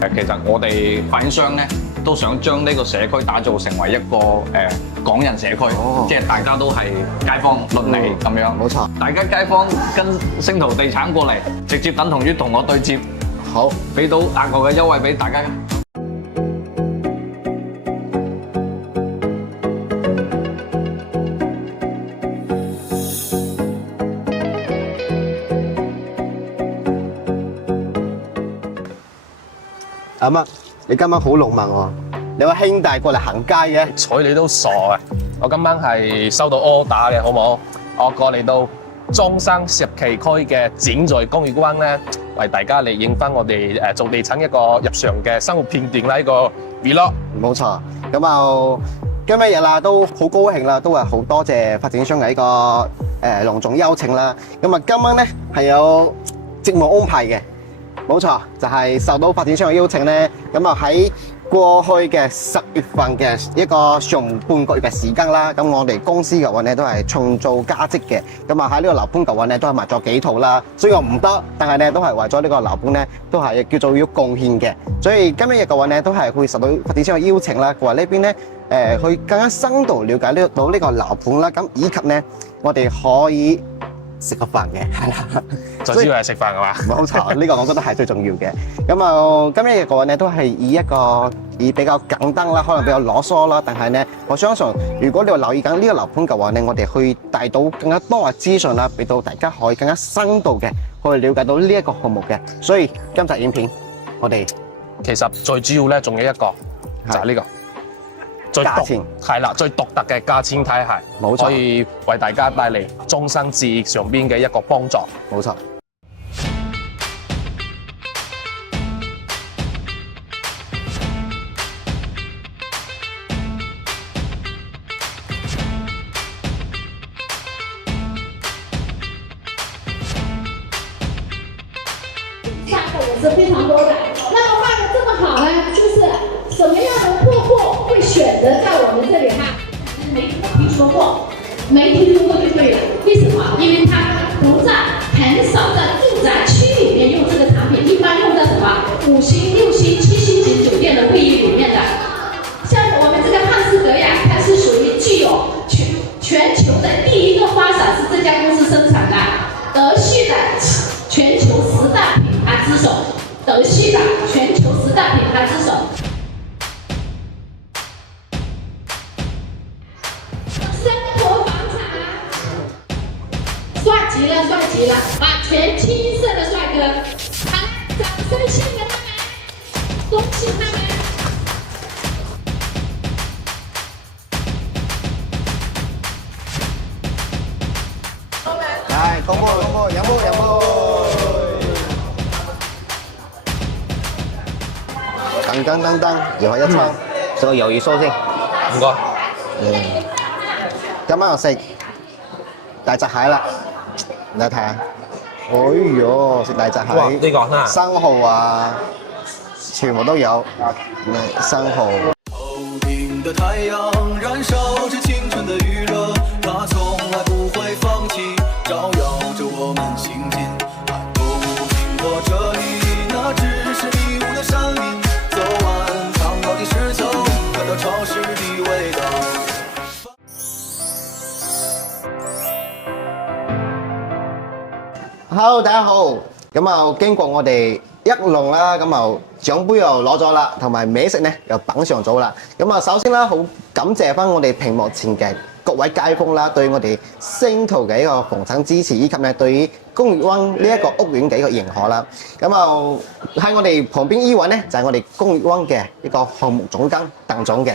其實我哋發展商咧都想將呢個社區打造成為一個港人社區，即係大家都係街坊鄰里咁樣。冇錯，大家街坊跟星途地產過嚟，直接等同於同我對接，好，俾到額外嘅優惠俾大家。阿乜，你今晚好浪漫喎！你個兄弟過嚟行街嘅，睬你都傻啊！我今晚係收到 order 嘅，好冇？我過嚟到中山石岐區嘅展在公寓灣咧，為大家嚟影翻我哋做地產一個日常嘅生活片段啦，呢個 vlog。冇錯。咁啊，今日啦都好高興啦，都係好多謝發展商嘅呢個隆重邀請啦。咁啊，今晚咧係有節目安排嘅。冇錯，就係受到發展商嘅邀請咧，咁啊喺過去嘅10月份嘅一個上半個月嘅時間啦，咁我哋公司嘅話咧都係重做加積嘅，咁啊喺呢個樓盤嘅話咧都係賣咗幾套啦，雖然唔得，但係咧都係為咗呢個樓盤咧都係叫做要貢獻嘅，所以今日嘅話咧都係會受到發展商嘅邀請啦，佢話呢邊咧去更加深度了解到呢個樓盤啦，咁以及咧我哋可以食個飯嘅，係啦，最主要係食飯嘅嘛。冇錯，呢個我覺得係最重要嘅。咁啊，今日嘅話咧都係以比較簡單啦，可能比較囉嗦啦，但係咧，我相信如果你話留意緊呢個樓盤嘅話咧，我哋去帶到更加多嘅資訊啦，俾到大家可以更加深度嘅去了解到呢一個項目嘅。所以今集影片我哋其實最主要咧，仲有一個就係呢個。價錢係啦，最獨特嘅價錢體系，冇錯，可以為大家帶嚟終身置業上邊嘅一個幫助。冇錯。价格也是非常多的。那么卖的这么好呢，就是什么样的客户会选择在我们这里哈？没听说过，没听说过就对了。为什么？因为它不在很少在住宅区里面用这个产品，一般用在什么5星、6星、7星级酒店的会议里面的。像我们这个汉斯德雅，它是属于具有全球的第一个花洒是这家公司生产的，德系的全球10大品牌之首，德系的全球10大品牌之首。生活房产，帅极了，帅极了！啊，全青色的帅哥，好，掌声献给他们，恭喜他们！來，公布，有冇？等，搖下一餐，食個魷魚酥先。唔該。今晚又食大閘蟹啦，你睇下。哎呦，食大閘蟹。哇，呢個啊生蠔啊，全部都有。生蠔。头顶的太阳燃烧着青春的余热，它从来不会放弃，照耀着我们行进。还不经过这里，那只是迷雾的山林。走完苍老的石头，看到潮湿的味道。Hello， 大家好。咁啊，經過我哋一輪啦，咁啊獎杯又攞咗啦，同埋美食咧又品嚐咗啦。咁啊，首先啦，好感謝翻我哋屏幕前嘅各位街坊啦，對我哋星途嘅一個房產支持，以及咧對於公寓灣呢一個屋苑嘅一個認可啦。咁啊喺我哋旁邊依位咧就係我哋公寓灣嘅一個項目總監鄧總嘅。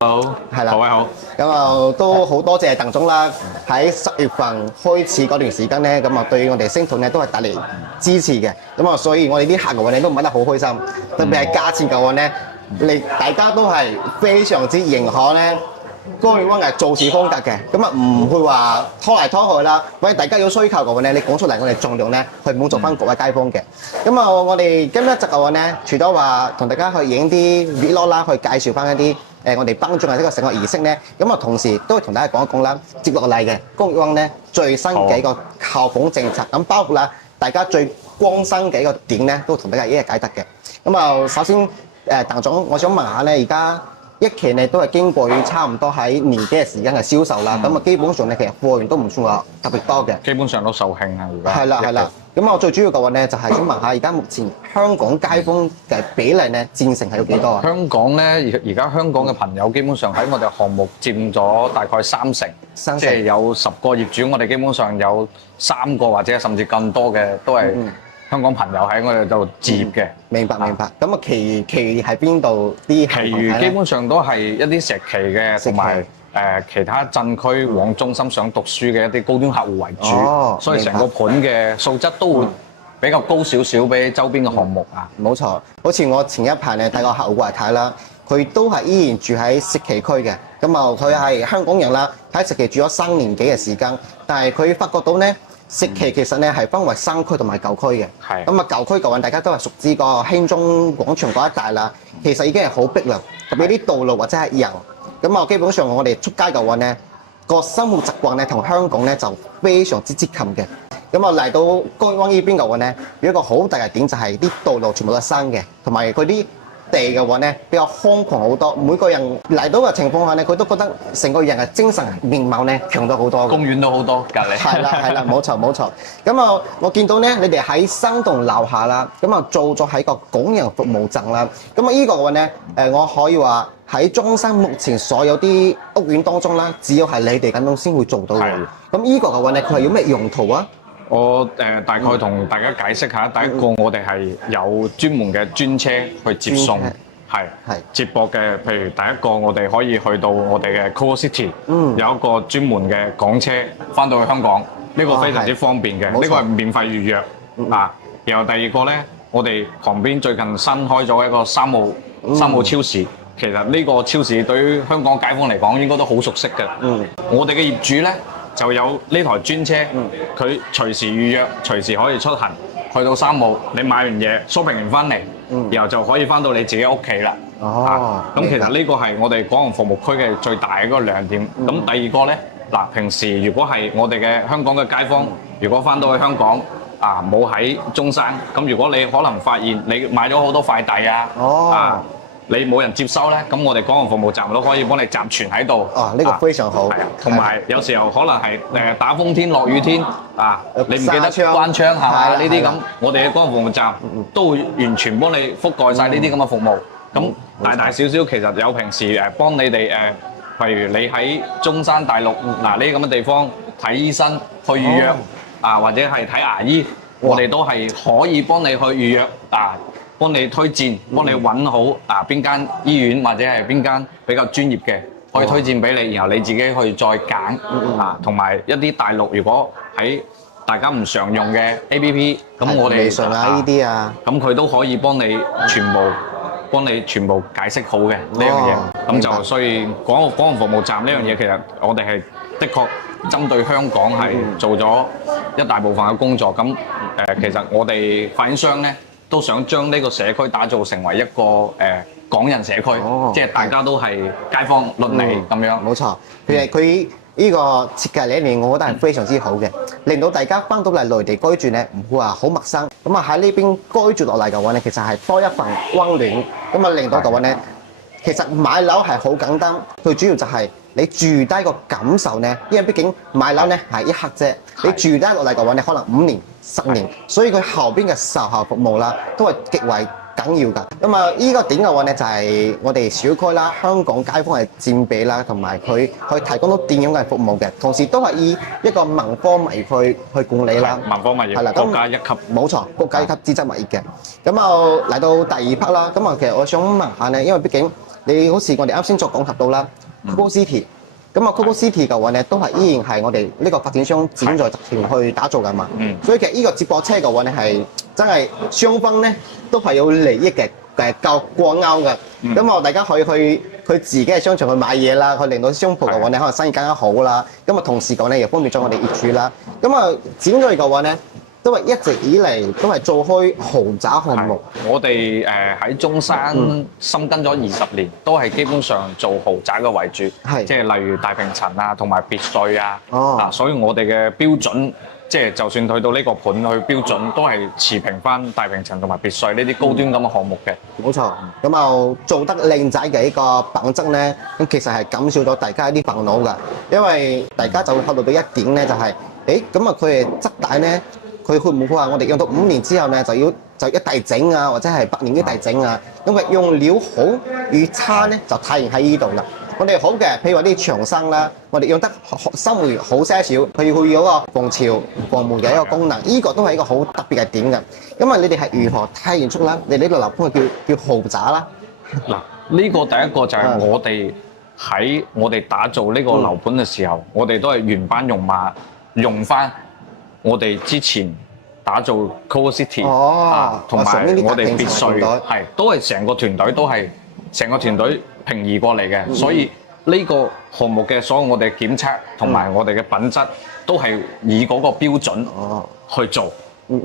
好，係啦，各位好。咁啊，都好多謝鄧總啦！喺10月份開始嗰段時間咧，咁啊對我哋星途咧都係大力支持嘅。咁啊，所以我哋啲客嘅話咧都買得好開心，特別係價錢嘅話咧，大家都係非常之認可咧。公寓灣係做事風格嘅，咁啊唔會話拖嚟拖去啦。或者大家有需求嘅話咧，你講出嚟，我哋盡量咧去滿足翻各位街坊嘅。咁啊，我哋今日集嘅話咧，除咗話同大家去影啲 vlog 啦，去介紹翻一啲我哋頒獎嘅呢個成個儀式咧，咁啊同時都會同大家講一講啦，接落嚟嘅公寓灣咧最新嘅一個校房政策，咁包括啦大家最光生嘅一個點咧，都同大家一一解答嘅。咁啊，首先鄧總，我想問下咧，而家一期咧都係經過差唔多喺年幾嘅時間嘅銷售啦，咁啊基本上咧其實貨源都唔算話特別多嘅。基本上都售罄啊，而家係啦係啦，咁我最主要嘅話咧就係想問下，而家目前香港街坊嘅比例咧佔成係有幾多啊？香港咧，而家香港嘅朋友基本上喺我哋項目佔咗大概三成，即係有10個業主，我哋基本上有3個或者甚至更多嘅都係香港朋友喺我哋度置業嘅。明白明白。咁啊，其餘係邊度啲？其餘基本上都係一啲石岐嘅，同埋其他鎮區往中心想讀書嘅一啲高端客戶為主，所以成個盤嘅素質都會比較高少少，比周邊嘅項目啊。冇錯，好似我前一排咧睇個客戶過嚟睇啦，佢都係依然住喺石岐區嘅，咁啊佢係香港人啦，喺石岐住咗3年幾嘅時間，但係佢發覺到咧。石岐其實咧係分為新區同埋舊區嘅，咁啊舊區舊運大家都係熟知個興中廣場嗰一帶啦，其實已經係好逼啦，特別啲道路或者係人，咁啊基本上我哋出街嘅話咧，個生活習慣咧同香港咧就非常之接近嘅，咁啊嚟到江灣呢邊嘅話咧，有一個好大嘅點就係啲道路全部都係新嘅，同埋佢啲地嘅話咧比較空曠好多，每個人嚟到嘅情況下咧，佢都覺得成個人嘅精神面貌咧強咗好多。公園都好多隔離。係啦，冇錯冇錯。咁啊，我見到咧，你哋喺新棟樓下啦，咁啊做咗喺個港人服務站啦。咁啊依個嘅話咧，我可以話喺中山目前所有啲屋苑當中啦，只有係你哋咁樣先會做到嘅。咁依個嘅話咧，佢係有咩用途啊？我大概同大家解釋下，第一個我哋係有專門嘅專車去接送，係接駁嘅。譬如第一個我哋可以去到我哋嘅 Coco City，有一個專門嘅港車翻到去香港，呢個非常之方便嘅，呢個係免費預約啊。然後第二個咧，我哋旁邊最近新開咗一個三號超市，其實呢個超市對於香港街坊嚟講應該都好熟悉嘅。我哋嘅業主咧。就有呢台專車，佢隨時預約，隨時可以出行，去到3號，你買完嘢 shopping 完翻嚟，然後就可以翻到你自己屋企啦。咁其實呢個係我哋廣華服務區嘅最大嘅一個亮點。咁第二個咧，嗱平時如果係我哋嘅香港嘅街坊，如果翻到去香港冇喺中山，咁如果你可能發現你買咗好多快遞你冇人接收咧，咁我哋廣華服務站都可以幫你集存喺度。呢個非常好。同埋有時候可能係打風天落雨天你唔記得關窗係嘛？呢啲咁，我哋嘅廣華服務站都會完全幫你覆蓋晒呢啲咁嘅服務。咁大大小小其實有平時幫你哋譬如你喺中山大陸呢啲咁嘅地方睇醫生去預約或者係睇牙醫，我哋都係可以幫你去預約幫你推薦，幫你揾好邊間醫院或者係邊間比較專業嘅，可以推薦俾你，然後你自己去再揀同埋一啲大陸如果喺大家唔常用嘅 APP， 咁我哋微信呢啲咁佢都可以幫你全部解釋好嘅呢樣嘢。咁就所以廣華服務站呢樣嘢，其實我哋係的確針對香港係做咗一大部分嘅工作。咁其實我哋發展商咧，都想將呢個社區打造成為一個港人社區，即係大家都係街坊鄰里咁樣。冇錯，其實佢呢個設計理念，我覺得係非常之好嘅，令到大家翻到嚟內地居住咧，唔會話好陌生。咁啊喺呢邊居住落嚟嘅話咧，其實係多一份溫暖。咁啊令到嘅話咧，其實買樓係好簡單，最主要就係你住低個感受咧，因為畢竟買樓咧係一刻啫，你住低落嚟嘅話咧，可能5年、10年，所以佢後邊嘅售後服務啦，都係極為緊要㗎。咁啊，依個點嘅話咧，就係我哋小區啦、香港街坊嘅佔比啦，同埋佢可以提供到點樣嘅服務嘅，同時都係以一個文科物業去管理啦。文科物業，國家一級。冇錯，國家一級資質物業嘅。咁啊，嚟到第2 part 啦。咁啊，其實我想問下咧，因為畢竟你好似我哋啱先所講及到啦 ，Coco City。咁啊 ，Coco City 嘅話咧，都係依然係我哋呢個發展商展在集團去打造㗎嘛。所以其實呢個接駁車嘅話咧，係真係雙方咧都係有利益嘅夠掛鈎嘅。咁啊，大家可以去佢自己嘅商場去買嘢啦，去令到商鋪嘅話咧，可能生意更加好啦。咁啊，同時講咧又方便咗我哋業主啦。咁啊，展在嘅話咧，都係一直以嚟都係做開豪宅項目。我哋喺中山深耕咗20年，都係基本上做豪宅嘅為主，即係例如大平層同埋別墅所以我哋嘅標準即係就算去到呢個盤去標準，都係持平翻大平層同埋別墅呢啲高端咁嘅項目嘅。冇錯，咁啊做得靚仔嘅呢個品質咧，咁其實係減少咗大家啲煩惱㗎，因為大家就會考慮到一點咧，就係咁啊佢哋質帶咧，佢會唔會話我哋用到5年之後咧就一大整啊，或者係8年一大整啊？因為用料好與差咧就體現喺呢度啦。我哋好嘅，譬如話啲牆身啦，我哋用得生活好些少，佢會有一個防潮防霉嘅一個功能，呢個都係一個好特別嘅點嘅。因為你哋係如何體現出啦？你呢個樓盤叫豪宅啦。嗱，呢個第一個就係我哋喺我哋打造呢個樓盤嘅時候，我哋都係原班用馬用翻我哋之前打造 Coral City 同埋我哋別墅係都係成個團隊都係成個團隊平移過嚟嘅，所以呢個項目嘅所有我哋檢測同埋我哋嘅品質都係以嗰個標準去做，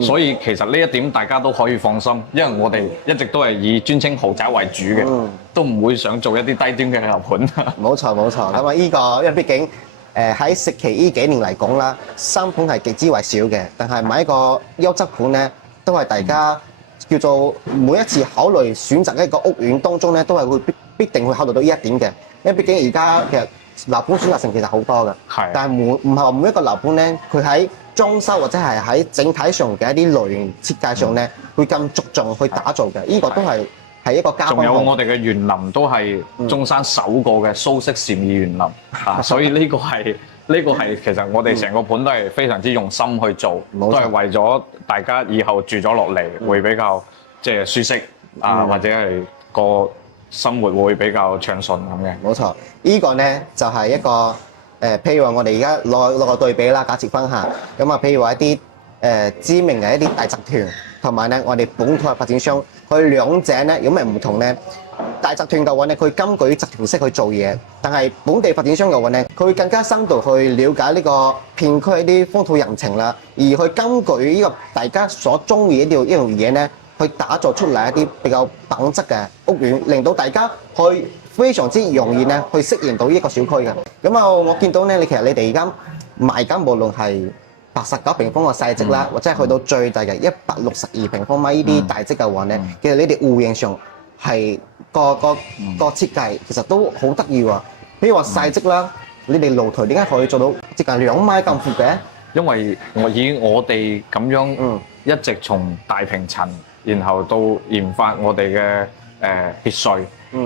所以其實呢一點大家都可以放心，因為我哋一直都係以專稱豪宅為主嘅，都唔會想做一啲低端嘅樓盤。冇錯冇錯，咁啊呢個因為畢竟喺石岐呢幾年嚟講啦，新盤係極之為少嘅，但係買一個優質盤咧，都係大家叫做每一次考慮選擇一個屋苑當中咧，都係會必定會考慮到呢一點嘅，因為畢竟而家其實樓盤選擇性其實好多嘅，但係唔係話每一個樓盤咧，佢喺裝修或者係喺整體上嘅一啲類型設計上咧，會咁着重去打造嘅，呢個都係一個加分項。仲有我哋嘅園林都係中山首個嘅蘇式禪意園林，所以呢個係其實我哋成個盤都係非常之用心去做，都係為咗大家以後住咗落嚟會比較即係舒適或者係個生活會比較暢順咁嘅。冇錯，呢個咧就係一個譬如話我哋而家攞個對比啦，假設分下咁啊，譬如話一啲知名嘅一啲大集團，同埋咧我哋本土嘅發展商，佢兩者咧有咩唔同咧？大集團嘅話咧，佢根據集團式去做嘢，但係本地發展商嘅話咧，佢會更加深度去了解呢個片區一啲風土人情啦，而去根據呢個大家所中意呢樣嘢咧，去打造出嚟一啲比較品質嘅屋苑，令到大家去非常之容易咧去適應到呢一個小區嘅。咁啊，我見到咧，其實你哋而家賣緊無論係89平方嘅細積啦，或者係去到最大嘅162平方米呢啲大積嘅話咧，其實你哋戶型上係個設計其實都好得意喎。譬如話細積啦，你哋露台點解可以做到接近2米咁闊嘅？因為我哋咁樣一直從大平層，然後到研發我哋嘅別墅，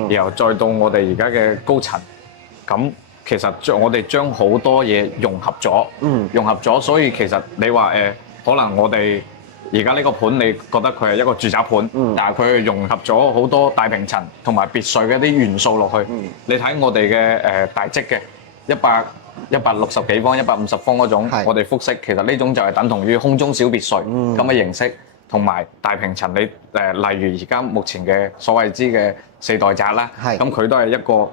然後再到我哋而家嘅高層，咁其實我哋將好多嘢融合咗，所以其實你話可能我哋而家呢個盤，你覺得佢係一個住宅盤，但係佢融合咗好多大平層同埋別墅嘅一啲元素落去。你睇我哋嘅大積嘅160幾方、150方嗰種，我哋複式，其實呢種就係等同於空中小別墅咁嘅形式，同埋大平層你例如而家目前嘅所謂之嘅4代宅啦，咁佢都係一個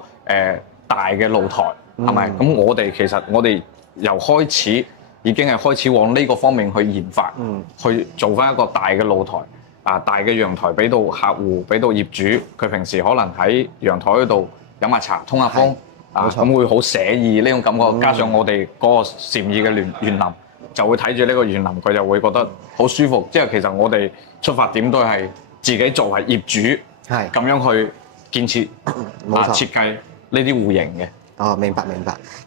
大嘅露台，係咪？咁我哋由開始已經係開始往呢個方面去研發，去做翻一個大嘅露台，大嘅陽台俾到客戶，俾到業主，佢平時可能喺陽台嗰度飲下茶、通下風，咁會好寫意呢種感覺。加上我哋嗰個禪意嘅園林，就會睇住呢個園林，佢就會覺得好舒服。即係其實我哋出發點都係自己作為業主，咁樣去建設設計呢啲戶型嘅。哦，明白。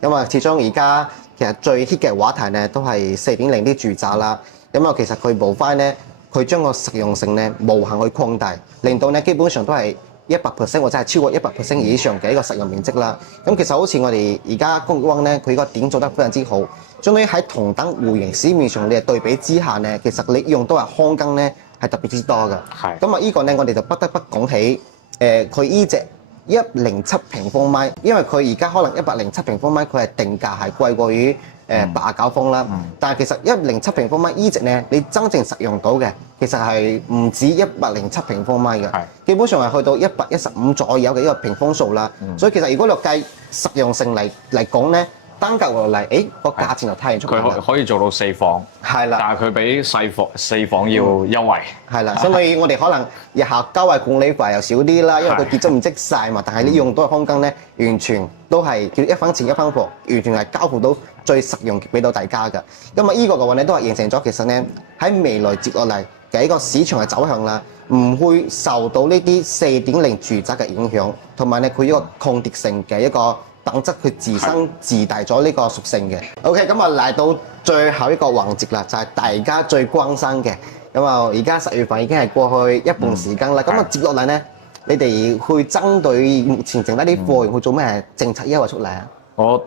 因為始終而家其實最 hit 嘅話題咧，都係4.0啲住宅啦。咁啊，其實佢無非咧，佢將個實用性咧無限去擴大，令到咧基本上都係100%或者係超過100% 以上嘅一個實用面積啦。咁其實好似我哋而家公寓灣咧，佢個點做得非常之好。相當於喺同等戶型市面上你對比之下咧，其實你用到係空間咧係特別之多嘅。咁啊，呢個咧我哋就不得不講起佢呢隻107平方米，因為佢而家可能107平方米佢係定價係貴過於89方啦。但係其實107平方米呢隻咧，你真正實用到嘅其實係唔止107平方米嘅，基本上係去到115左右嘅一個平方數啦。所以其實如果你計實用性嚟講咧，單價落嚟，誒個價錢就體現出嚟佢啦。可以做到4房，係啦。但係佢比4房要優惠。係啦，所以我哋可能日後交位管理費又少啲啦，因為佢結咗唔積晒嘛。但係你用到嘅空間咧，完全都係叫一分錢一分貨，完全係交付到最實用俾到大家㗎。咁啊，依個嘅話咧都係形成咗其實咧喺未來接落嚟嘅一個市場嘅走向啦，唔會受到呢啲4.0住宅嘅影響，同埋咧佢一個抗跌性嘅一個等質，佢自身自帶咗呢個屬性嘅。OK， 咁啊嚟到最後一個環節啦，就係大家最關心嘅。咁啊，而家10月份已經係過去一半時間啦。咁啊，接落嚟咧，你哋會針對目前剩低啲貨源去做咩政策優惠出嚟啊？我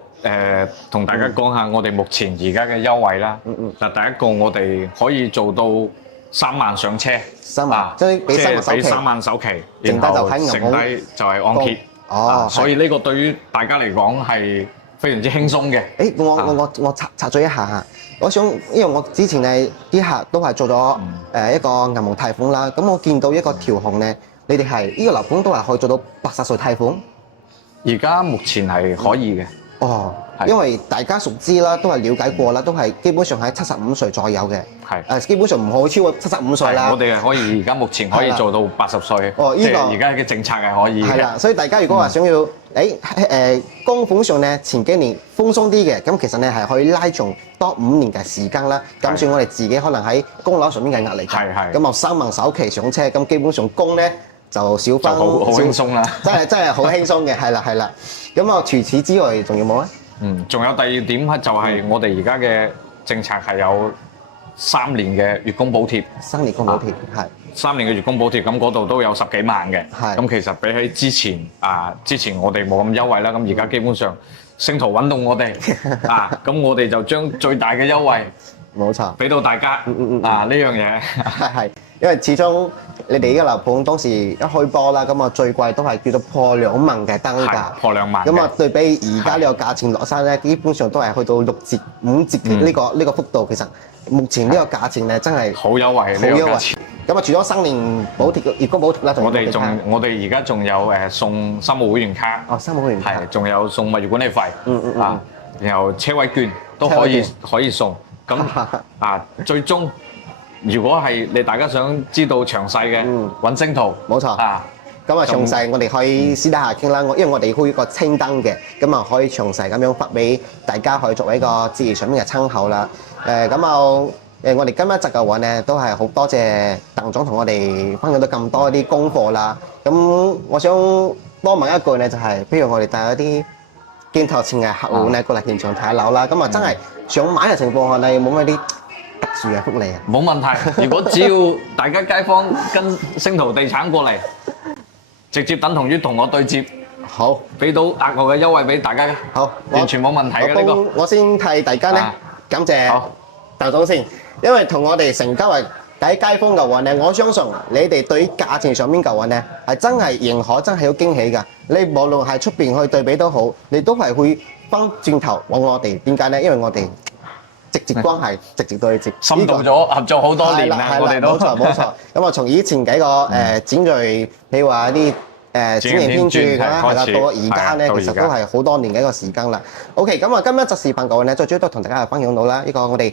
同大家講下我哋目前而家嘅優惠啦。嗱，第一個我哋可以做到3萬上車，3萬，即係俾3萬首期，然後剩低就係按揭。哦，所以呢個對於大家嚟講係非常之輕鬆嘅。誒，我插咗一下嚇，我想因為我之前係啲客都係做咗一個銀行貸款啦，咁我見到一個條項咧，你哋係呢個樓盤都係可以做到80歲貸款。而家目前係可以嘅。哦，因為大家熟知啦，都係了解過啦，都係基本上喺75歲左右嘅。係基本上唔可以超過75歲啦。我哋係可以而家目前可以做到80歲。哦，即係而家嘅政策係可以嘅。係啦，所以大家如果話想要供款上咧前幾年寬鬆啲嘅，咁其實咧係可以拉長多5年嘅時間啦。減少我哋自己可能喺供樓上面嘅壓力。係。咁啊3萬首期上車，咁基本上供咧就少分。好輕鬆啦。真係好輕鬆嘅，係啦。咁啊，除此之外仲有冇啊？仲有第二點就係我哋而家嘅政策係有3年嘅月供補貼。3年供補貼係。3年嘅月供補貼，咁嗰度都有10幾萬嘅。係。咁其實比起之前我哋冇咁優惠啦，咁而家基本上星途揾到我哋咁我哋就將最大嘅優惠冇錯俾到大家。呢樣嘢係，因為始終你哋呢個樓盤當時一開波啦，咁啊最貴都係叫做破2萬嘅單價，破2萬。咁啊對比而家呢個價錢落山咧，基本上都係去到6折、5折嘅呢個幅度。其實目前呢個價錢咧真係好優惠，好優惠。咁啊，除咗3年補貼嘅月供補貼啦，我哋而家仲有送3個會員卡。哦，3個會員卡。係，仲有送物業管理費。然後車位券都可以送。咁最終如果係你大家想知道詳細嘅，揾星途。冇錯。咁啊，詳細我哋可以私底下傾啦。因為我哋會有個清單嘅，咁啊可以詳細咁樣發俾大家，可以作為一個資源上面嘅參考啦。我哋今一集嘅話咧，都係好多謝鄧總同我哋分享到咁多啲功課啦。咁我想多問一句咧，就係譬如我哋帶一啲鏡頭前嘅客戶咧過嚟現場睇下樓啦，咁啊真係想買嘅情況下，你有冇咩啲特殊嘅福利啊？冇問題，如果只要大家街坊跟星途地產過嚟，直接等同於同我對接，好，俾到額外嘅優惠俾大家嘅，好，完全冇問題嘅呢個。我先替大家咧感謝鄧總先。因為同我哋成交為第一街坊嘅話咧，我相信你哋對於價錢上面嘅話咧係真係認可，真係有驚喜㗎。你無論係出邊去對比都好，你都係會翻轉頭揾我哋。點解咧？因為我哋直接關係，直接對接，深度咗合作好多年啦，我哋都冇錯。咁啊，從以前幾個展序，譬如話一啲展型編註啦，係啦，到而家咧，其實都係好多年嘅一個時間啦。OK， 咁啊，今日集視頻嘅話咧，最主要都同大家分享到啦，呢個我哋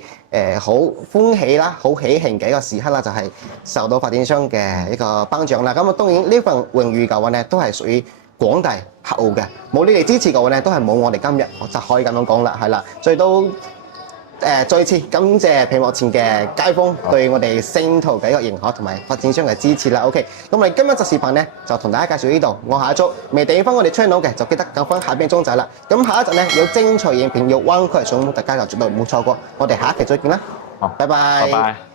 好歡喜啦、好喜慶嘅一個時刻啦，就係受到發展商嘅一個頒獎啦。咁啊，當然呢份榮譽嘅話咧，都係屬於廣大客戶嘅，冇你哋支持嘅話咧，都係冇我哋今日，我就可以咁樣講啦，係啦，所以都。再次感謝屏幕前嘅街坊對我哋星途嘅一個認可同埋發展商嘅支持啦。OK， 咁我哋今日集視頻咧就同大家介紹呢度。我下一組未訂閱翻我哋 channel 嘅就記得撳翻下邊鐘仔啦。咁下一集咧有精彩影片，有灣區嘅項目，大家就絕對唔好錯過。我哋下一期再見啦。好，拜拜。